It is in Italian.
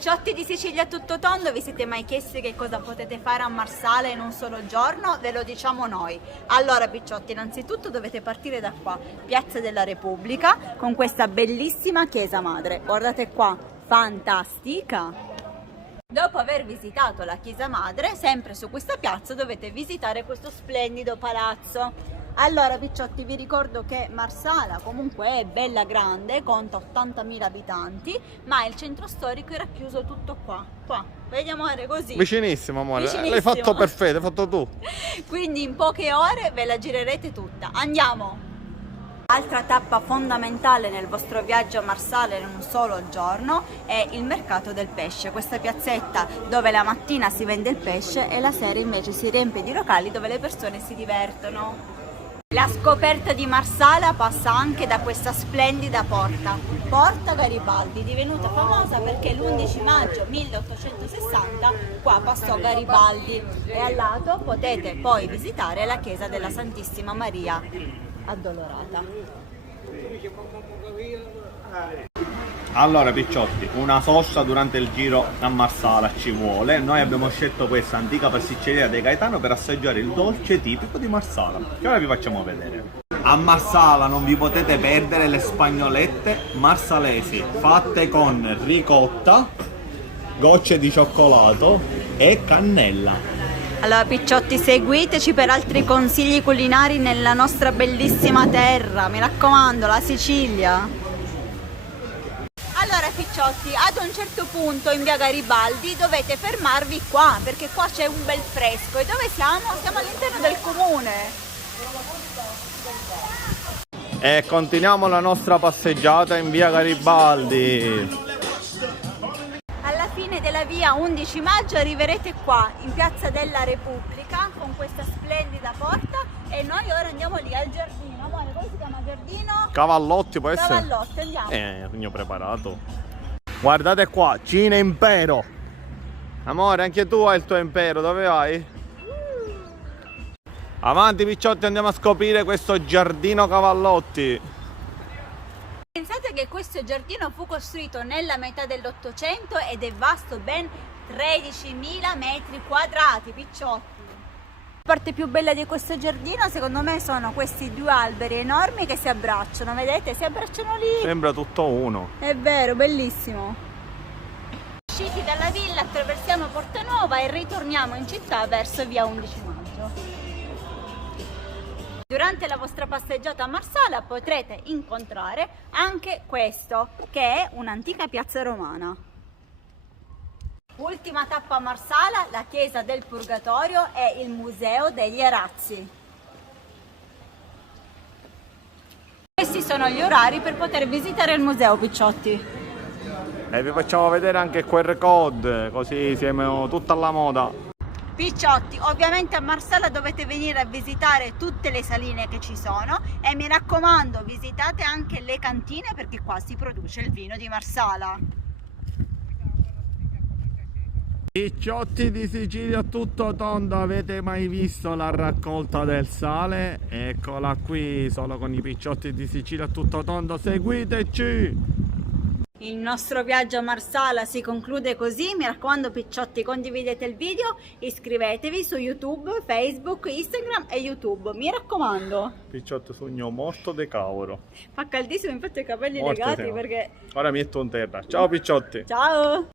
Picciotti di Sicilia a tutto tondo, vi siete mai chiesti che cosa potete fare a Marsala in un solo giorno? Ve lo diciamo noi. Allora picciotti, innanzitutto dovete partire da qua, Piazza della Repubblica, con questa bellissima chiesa madre. Guardate qua, fantastica! Dopo aver visitato la chiesa madre, sempre su questa piazza dovete visitare questo splendido palazzo. Allora picciotti, vi ricordo che Marsala comunque è bella grande, conta 80.000 abitanti, ma il centro storico era chiuso tutto qua, vedi amore, così. Vicinissimo amore, Vicinissimo. L'hai fatto perfetto, l'hai fatto tu. Quindi in poche ore ve la girerete tutta, andiamo! Altra tappa fondamentale nel vostro viaggio a Marsala in un solo giorno è il mercato del pesce, questa piazzetta dove la mattina si vende il pesce e la sera invece si riempie di locali dove le persone si divertono. La scoperta di Marsala passa anche da questa splendida porta, Porta Garibaldi, divenuta famosa perché l'11 maggio 1860 qua passò Garibaldi e al lato potete poi visitare la chiesa della Santissima Maria Addolorata. Allora picciotti, una sosta durante il giro a Marsala ci vuole. Noi abbiamo scelto questa antica pasticceria dei Gaetano per assaggiare il dolce tipico di Marsala, che ora vi facciamo vedere. A Marsala non vi potete perdere le spagnolette marsalesi, fatte con ricotta, gocce di cioccolato e cannella. Allora picciotti, seguiteci per altri consigli culinari nella nostra bellissima terra, mi raccomando, la Sicilia. Allora picciotti, ad un certo punto in via Garibaldi dovete fermarvi qua, perché qua c'è un bel fresco. E dove siamo? Siamo all'interno del comune. E continuiamo la nostra passeggiata in via Garibaldi. Alla fine della via 11 maggio arriverete qua in Piazza della Repubblica con questa splendida porta e noi ora andiamo lì al giardino. Amore, come si chiama giardino? Cavallotti può essere? Cavallotti, andiamo. Io preparato. Guardate qua, Cine Impero. Amore, anche tu hai il tuo impero, dove vai? Avanti picciotti, andiamo a scoprire questo giardino Cavallotti. Pensate che questo giardino fu costruito nella metà dell'Ottocento ed è vasto ben 13.000 metri quadrati, picciotti. La parte più bella di questo giardino secondo me sono questi due alberi enormi che si abbracciano, vedete? Si abbracciano lì. Sembra tutto uno. È vero, bellissimo. Usciti dalla villa attraversiamo Porta Nuova e ritorniamo in città verso via 11 maggio. Durante la vostra passeggiata a Marsala potrete incontrare anche questo, che è un'antica piazza romana. Ultima tappa a Marsala, la chiesa del Purgatorio e il museo degli Arazzi. Questi sono gli orari per poter visitare il museo, picciotti. E vi facciamo vedere anche il QR code, così siamo tutta alla moda. Picciotti, ovviamente a Marsala dovete venire a visitare tutte le saline che ci sono e mi raccomando visitate anche le cantine perché qua si produce il vino di Marsala. Picciotti di Sicilia a tutto tondo, avete mai visto la raccolta del sale? Eccola qui, solo con i picciotti di Sicilia a tutto tondo, seguiteci! Il nostro viaggio a Marsala si conclude così, mi raccomando picciotti condividete il video, iscrivetevi su YouTube, Facebook, Instagram e YouTube, mi raccomando. Picciotti sogno morto de cavolo. Fa caldissimo, infatti ho i capelli Morto legati siamo. perché... Ora mi metto in terra, ciao picciotti! Ciao!